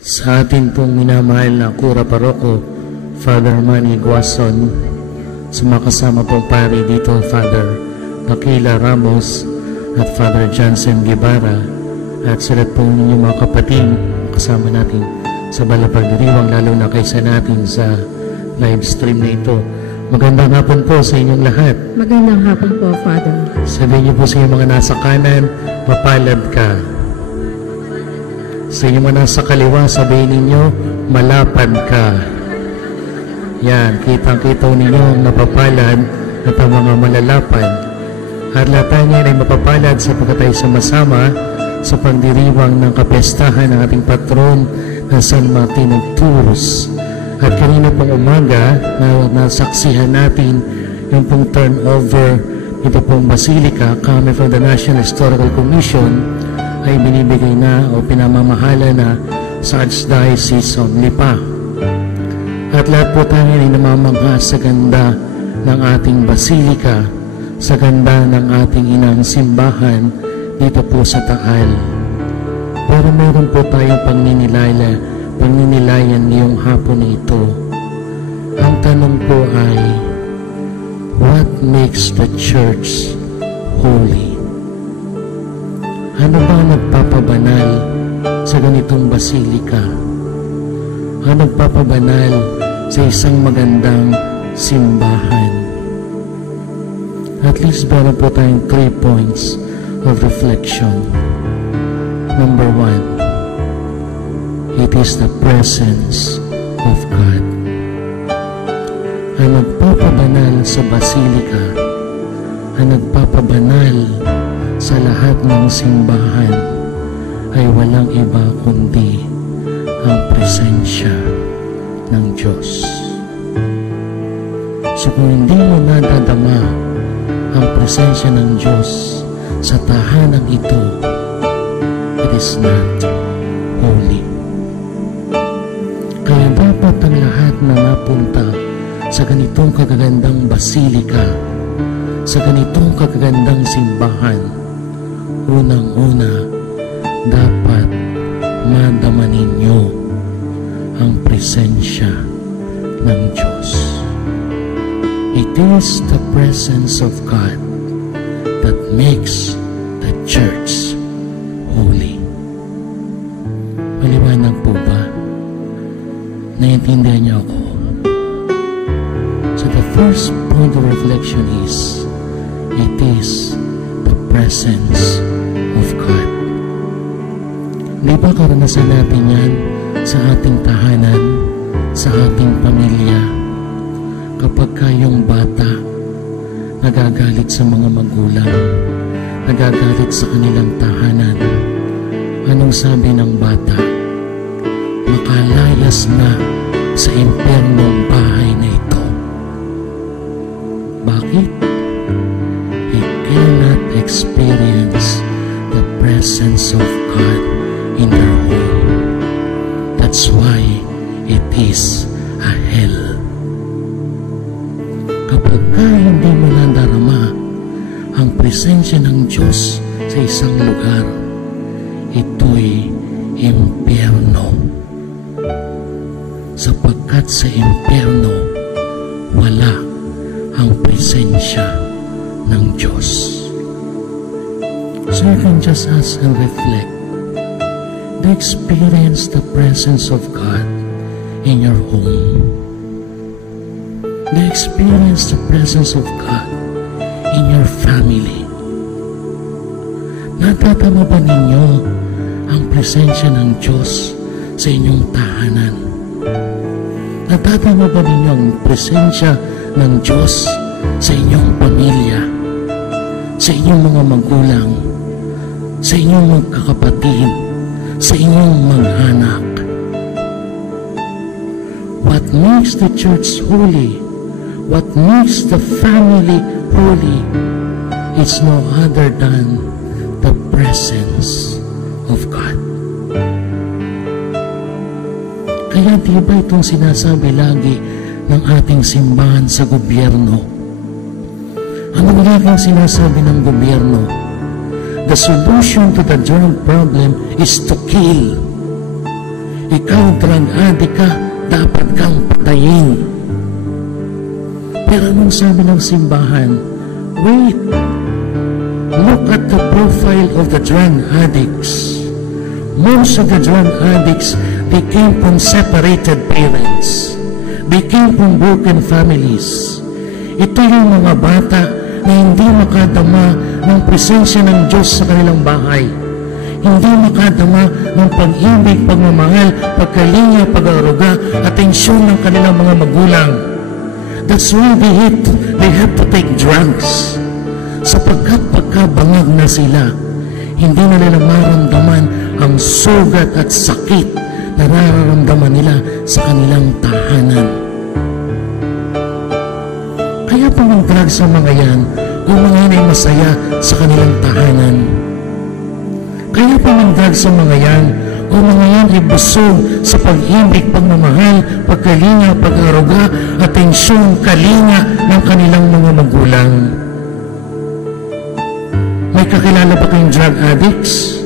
Sa atin pong minamahal na Kura Paroko, Father Manny Guason, sa mga kasama pong pari dito, Father Aquila Ramos at Father Johnson Guevara, at sila pong inyong mga kapatid kasama natin sa Balapagdiriwang, lalo na kaysa natin sa live stream na ito. Magandang hapon po sa inyong lahat. Magandang hapon po, Father. Sabihin niyo po sa inyong mga nasa kanan, mapalad ka. Sa inyong mga nasa kaliwa, sabihin ninyo, malapad ka. Yan, kitang-kita ninyo ang napapalad at ang mga malalapad. At lahat niya ay mapapalad sapagkat tayo sama-sama sa pagdiriwang ng kapestahan ng ating patron na San Martin of Tours. At kanina pong umaga na nasaksihan natin yung pong turnover ito pong basilika kami from the National Historical Commission ay binibigay na o pinamamahala na sa Archdiocese of Lipa. At lahat po tayo ay namamangha sa ganda ng ating basilika, sa ganda ng ating inang simbahan dito po sa Taal. Pero meron po tayong pagninilayan ngayong hapon na ito. Ang tanong po ay, what makes the church holy? Ano ba ang nagpapabanal sa ganitong basilika? Ano nagpapabanal sa isang magandang simbahan? At least meron po tayong 3 points of reflection. Number 1, it is the presence of God. Ang nagpapabanal sa basilika, ang nagpapabanal sa lahat ng simbahan ay walang iba kundi ang presensya ng Diyos. So kung hindi mo nadadama ang presensya ng Diyos sa tahanang ito, it is not holy. Kaya dapat ang lahat na napunta sa ganitong kagagandang basilika, sa ganitong kagagandang simbahan, unang-una, dapat madama ninyo ang presensya ng Diyos. It is the presence of God that makes the church holy. Maliwanag po ba? Naiintindihan niyo ako? So the first point of reflection is, it is the presence of God. Di ba karanasan natin yan sa ating tahanan, sa ating pamilya, kapag kayong bata nagagalit sa mga magulang, nagagalit sa kanilang tahanan, anong sabi ng bata? Makalayas na sa impyernong bahay na ito. Bakit? He cannot experience the presence of God in their home. That's why it is a hell. Kapag hindi mo nadarama ang presensya ng Diyos sa isang lugar, ito'y impyerno. Sapagkat sa impyerno, wala ang presensya ng Diyos. So you can just ask and reflect. Do you experience the presence of God in your home? Do you experience the presence of God in your family? Natatama ba ninyo ang presensya ng Diyos sa inyong tahanan? Natatama ba ninyo ang presensya ng Diyos sa inyong pamilya, sa inyong mga magulang, sa inyong mga kakapatid, sa inyong mga anak? What makes the church holy, what makes the family holy, is no other than the presence of God. Kaya di ba itong sinasabi lagi ng ating simbahan sa gobyerno? Ano laging sinasabi ng gobyerno? The solution to the drug problem is to kill. ikaw drug addict ka, dapat kang patayin. Pero anong sabi ng simbahan? Wait, look at the profile of the drug addicts. Most of the drug addicts, they came from separated parents. They came from broken families. Ito yung mga bata na hindi makadama ng presensya ng Diyos sa kanilang bahay. Hindi makadama ng pag-ibig, pagmamahal, pagkalinga, pag-aaruga, atensyon ng kanilang mga magulang. That's why they have to take drugs. Sapagkat pagkabangag na sila, hindi na nila maramdaman ang sugat at sakit na nararamdaman nila sa kanilang tahanan. Kaya po ng drugs sa mga yan, kung mga yan ay masaya sa kanilang tahanan. Kaya po ng drugs sa mga yan, kung mga yan ay busog sa pag-ibig, pagmamahal, pagkalinga, pag-aruga, atensyon, kalinga ng kanilang mga magulang. May kakilala ba kayong drug addicts?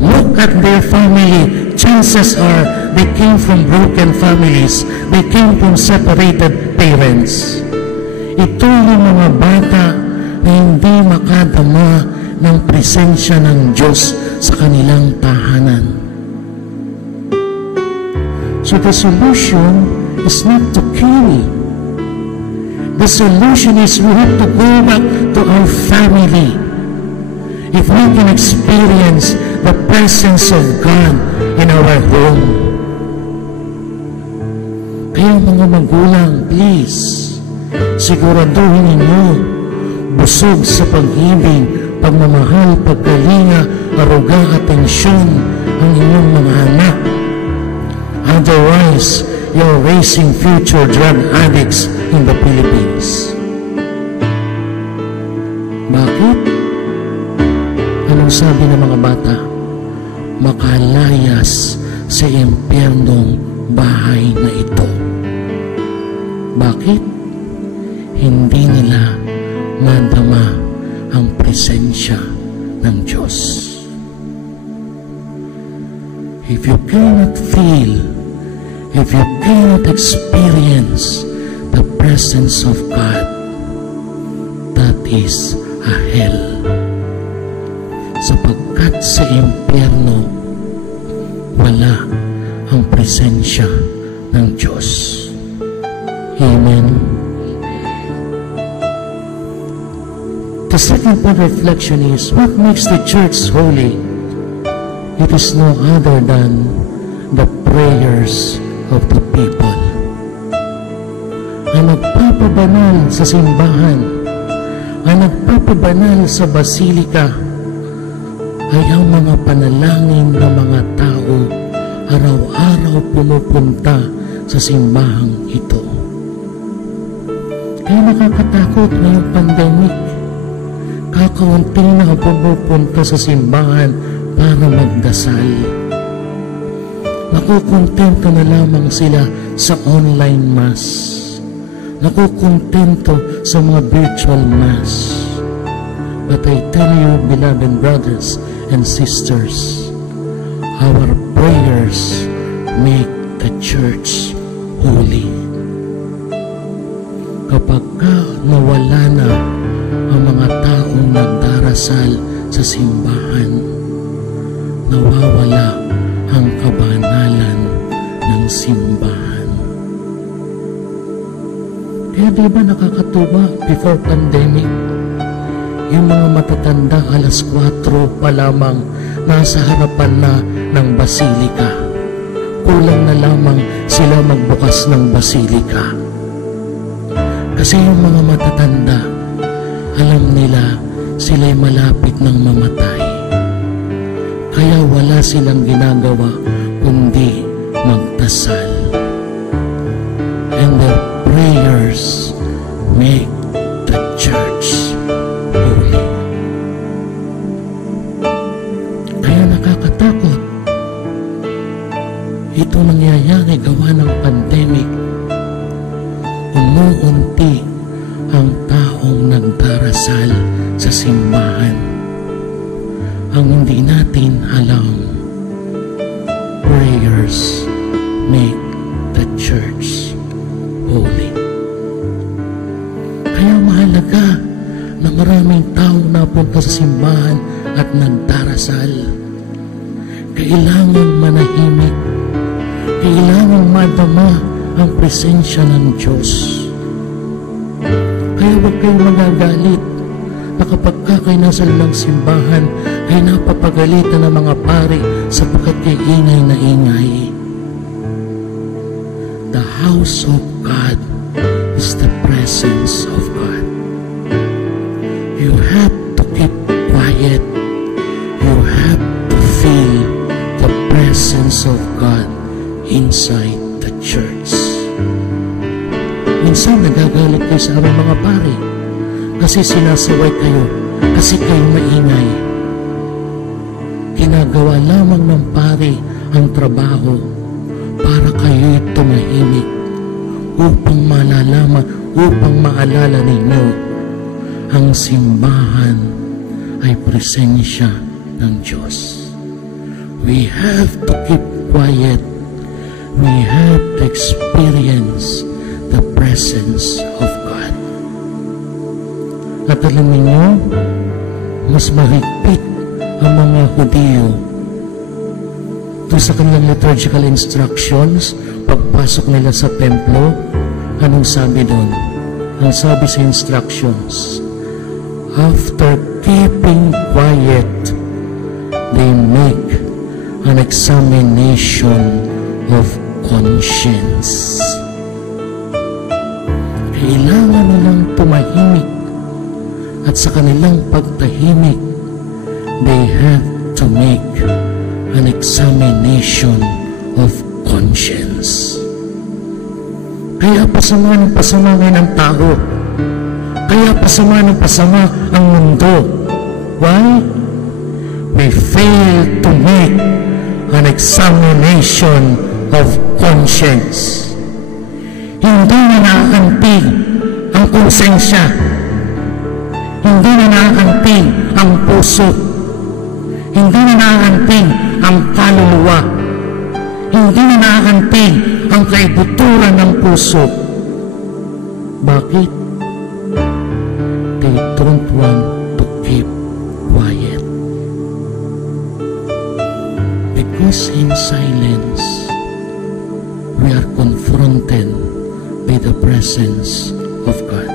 Look at their family. Chances are they came from broken families. They came from separated parents. Ito yung mga bata na hindi makadama ng presensya ng Diyos sa kanilang tahanan. So the solution is not to kill. The solution is we have to go back to our family. If we can experience the presence of God in our home. Kaya mga magulang, please, siguraduhin ninyo busog sa pag-ibig, pagmamahal, pagkalinga, aruga, atensyon ang inyong mga anak. Otherwise, you're raising future drug addicts in the Philippines. Bakit? Anong sabi ng mga bata? Makalayas sa impyernong bahay na ito. Bakit? Hindi nila madama ang presensya ng Diyos. If you cannot feel, if you cannot experience the presence of God, that is a hell. Sapagkat sa impyerno, wala ang presensya ng Diyos. Amen. The second part of reflection is, what makes the church holy? It is no other than the prayers of the people. Ang nagpapabanal sa simbahan, ang nagpapabanal sa basilika, ay ang mga panalangin ng mga tao araw-araw pumupunta sa simbahang ito. Kaya nakakatakot ngayong pandemic. Kakaunti na ang pumupunta sa simbahan para magdasal. Nakukontento na lamang sila sa online mass. Nakukontento sa mga virtual mass. But I tell you, beloved brothers and sisters, our prayers make the church holy. Kapag nawala na ang mga taong nagdarasal sa simbahan, nawawala ang kabanalan ng simbahan. Kaya di ba nakakatuwa before pandemic, yung mga matatanda alas 4 pa lamang nasa harapan na ng basilika. Kulang na lamang sila magbukas ng basilika. Kasi yung mga matatanda, alam nila sila'y malapit ng mamatay. Kaya wala silang ginagawa kundi magdasal. And their prayers make the church holy. Kaya nakakatakot. Ito nangyayari gawa ng pandemic. Umuunti ang taong nagdarasal sa simbahan. Ang hindi natin alam, prayers sa simbahan at nagdarasal. Kailangan manahimik. Kailangan madama ang presensya ng Diyos. Kaya huwag kayong magagalit na kapag kayo nasa ng simbahan ay napapagalitan ng mga pari sapagkat kay ingay na ingay. The house of God is the presence of God. You have to keep quiet. You have to feel the presence of God inside the church. Minsan nagagalit kayo sa aming mga pari kasi sinasaway kayo, kasi kayo maingay. Ginagawa lamang ng pari ang trabaho para kayo'y tumahimik upang malalaman, upang maalala ninyo ang simbahan ay presensya ng Diyos. We have to keep quiet. We have to experience the presence of God. At alam ninyo, mas mahigpit ang mga Hudyo doon sa kanilang liturgical instructions, pagpasok nila sa templo. Anong sabi doon? Ang sabi sa instructions, after keeping quiet, they make an examination of conscience. Kailangan nilang tumahimik at sa kanilang pagtahimik, they have to make an examination of conscience. Kaya pasama ng pasama ngayon ang tao. Kaya pasama ng pasama ang mundo. Why? We fail to make an examination of conscience. Hindi na naaantig ang konsensya. Hindi na naaantig ang puso. Hindi na naaantig ang kaluluwa. Hindi na naaantig ang kaibuturan ng puso. Bakit? They don't want to keep quiet. Because in silence, we are confronted by the presence of God.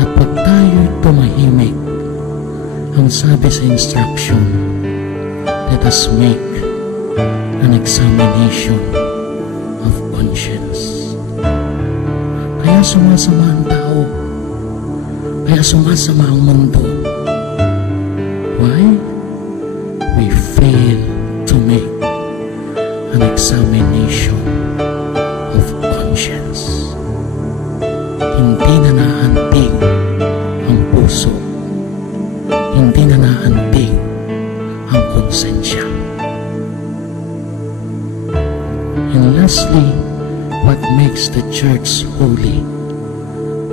At pag tayo'y tumahimik, ang sabi sa instruction, let us make an examination of conscience. Kaya sumasama ang tao. Kaya sumasama ang mundo. Why? We fail to make an examination of conscience. Hindi na naantig ang puso. Hindi na naantig ang konsensya. And lastly, what makes the church holy?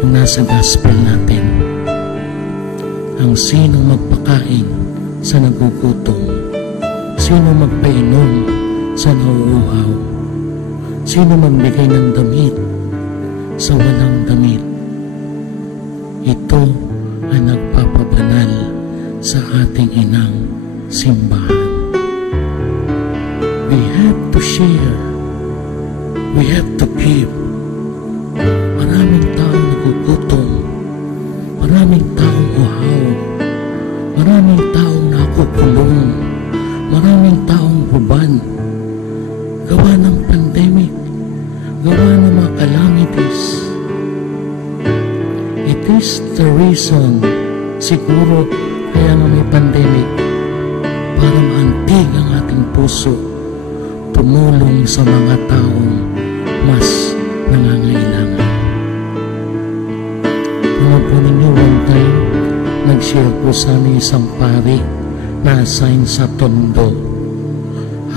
Yung nasa gospel natin, ang sino magpakain sa nagugutom, sino magpainom sa nauuhaw, sino magbigay ng damit sa walang damit. Ito ang nagpapabanal sa ating inang simbahan. We have to share. We have to give. Maraming taong nagugutom. Maraming taong uhaw. Maraming taong nakukulong. Maraming taong huban. Gawa ng pandemic. Gawa ng mga calamities. It is the reason, siguro, kaya nga may pandemic, para maantig ang ating puso, tumulong sa mga taong mas nangangailangan. Alam po ninyo, one time, nag-share po sa amin isang pari na assign sa Tondo.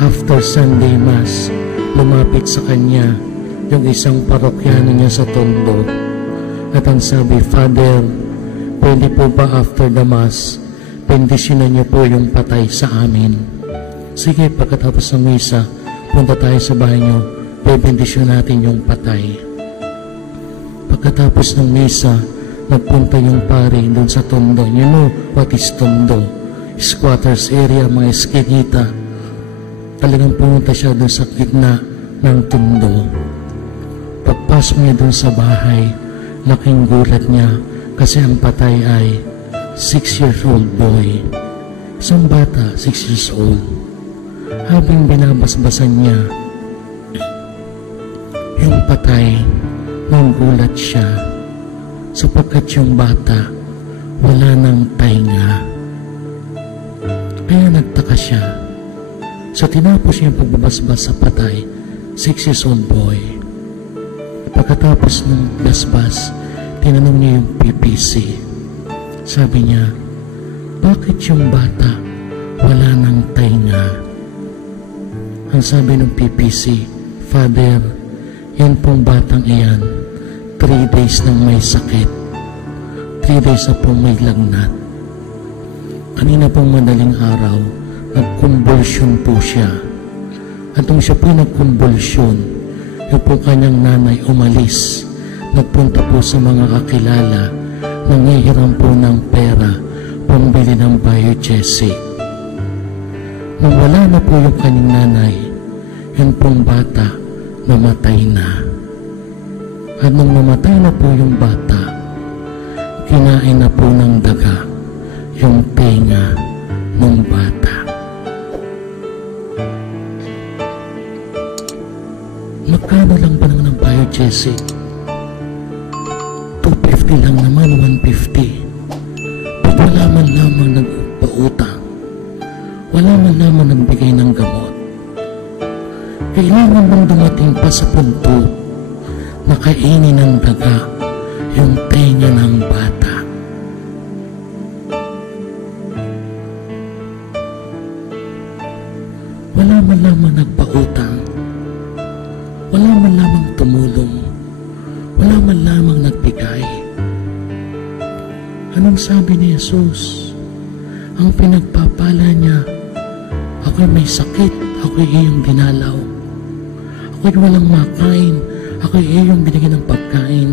After Sunday Mass, lumapit sa kanya yung isang parokyano niya sa Tondo. At ang sabi, Father, pwede po ba after the Mass, bendisyonan niyo po yung patay sa amin? Sige, pagkatapos ng misa, punta tayo sa bahay niyo, bebendisyon natin yung patay. Pagkatapos ng misa, nagpunta yung pare doon sa Tondo. You know what is Tondo? Squatters area, mga eskinita. Talagang pumunta siya doon sa gitna ng Tondo. Pagpasok niya doon sa bahay, laking gulat niya kasi ang patay ay 6-year-old boy. Isang bata, 6 years old. Habang binabasbasan niya yung patay, nanggulat siya sapagkat yung bata wala nang tainga. Kaya nagtaka siya. So tinapos niya yung pagbabasbas sa patay, 6 years old boy. Pagkatapos ng basbas, tinanong niya yung PPC. Sabi niya, bakit yung bata wala nang tainga? Ang sabi ng PPC, Father, yan pong batang iyan, 3 days nang may sakit. 3 days na pong may lagnat. Kanina pong madaling araw, nag-convulsion po siya. At nung siya po nag-convulsion, yung po kanyang nanay umalis. Nagpunta po sa mga kakilala, nangihiram po ng pera, pambili ng biogesic. Nung wala na po yung kanyang nanay, yun pong bata, namatay na. At nung namatay na po yung bata, kinain na po ng daga yung tenga ng bata. Magkano lang ba ng biogesic? 250 lang naman, 150. But wala man lamang nagpautang. Wala man lamang nagbigay ng gamot. Kailangan bang dumating pa sa punto na kainin ng daga yung tenga ng bata? Wala man lamang nagpautang. Wala man lamang tumulong. Wala man lamang nagbigay. Anong sabi ni Jesus? Ang pinagpapala niya, ako'y may sakit, ako'y iyong dinalaw. Ako'y walang makain, ako'y iyong binigyan ng pagkain.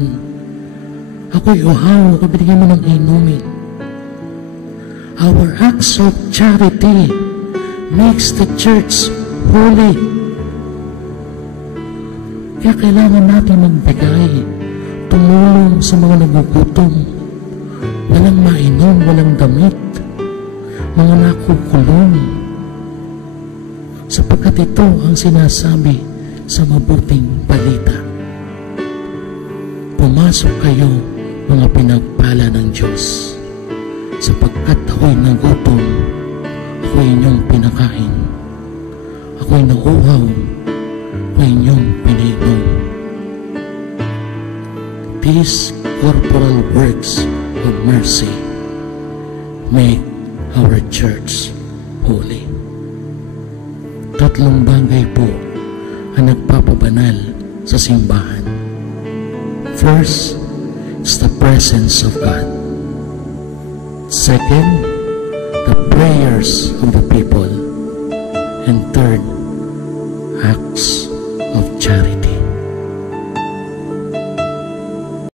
Ako'y uhaw, ako'y binigyan mo ng inumin. Our acts of charity makes the church holy. Kaya kailangan natin magbigay, tumulong sa mga nagugutom, walang mainom, walang damit, mga nakukulong. Sapagkat ito ang sinasabi sa mabuting balita. Pumasok kayo, mga pinagpala ng Diyos, sapagkat ako'y nagutom, ako'y inyong pinakain, ako'y nauhaw, ako'y inyong pininom. These corporal works of mercy make our church holy. 3 bagay po ang nagpapabanal sa simbahan. First, is the presence of God. Second, the prayers of the people.